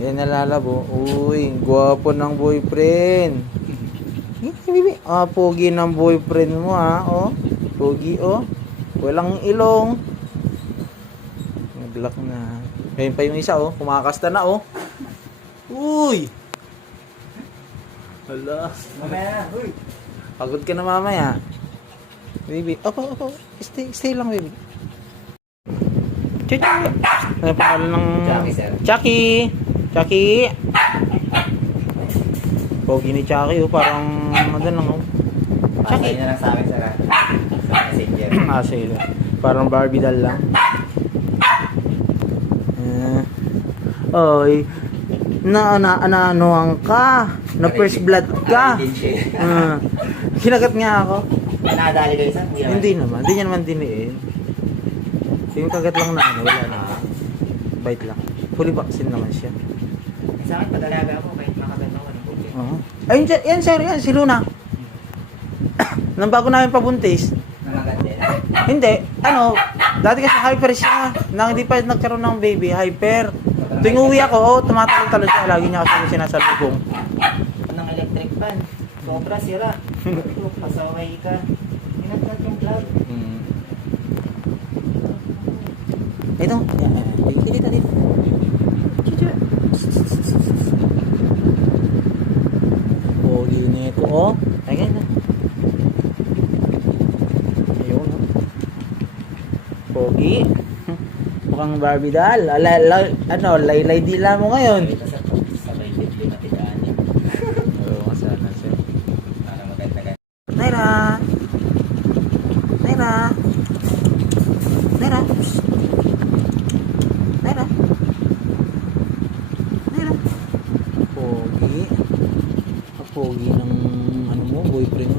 Ayan nalalabo. Uy, gwapo ng boyfriend. Bibi. Ah, pogi ng boyfriend mo ha. Oh, pogi oh. Walang ilong. Naglock na. Ayun pa yung isa oh. Kumakasta na oh. Uy! Hala. Mamaya, uy. Pagod ka na mamaya. Baby. Opo. Stay lang, baby. Chuchu. Ano pangalan ng... Chucky, sir. Chucky. Pogi ni Chucky, oh. Parang... Ano lang, oh. Pasay na lang sa akin sa messenger. Sige. Parang Barbie doll lang. Oy. Ano ka? Na first blood ka. Kinagat nga ako. Nadali kayo sa? Hindi naman. Hindi niya naman diniin. Yung kagat lang na ano, wala na. Bite lang. Fully vaccine naman siya. Sa akin, padalaga ako kahit makaganda ko ng buti. Oo. Ayun, yan sir, yan, si Luna. Nang bago namin pabuntis. Namaganda na. Hindi, dati kasi hyper siya. Nang hindi pa nagkaroon ng baby, hyper. Tuwing uwi ako, tumatalon-talon siya. Lagi niya kasi sinasalubong. Ng electric fan. Sobra sira. Pasaway ka. Inagkat yung plug. Ito. Dito. Chicha. Pogi nito, oh. Ay, ganyan. Ayun, oh. Pogi. Mukhang Barbie doll. Laylay dila mo ngayon. Ito sa sabay din na tidaan. Oo, sana siya. Para maganda. Naira. Pogi. Pogi ng boyfriend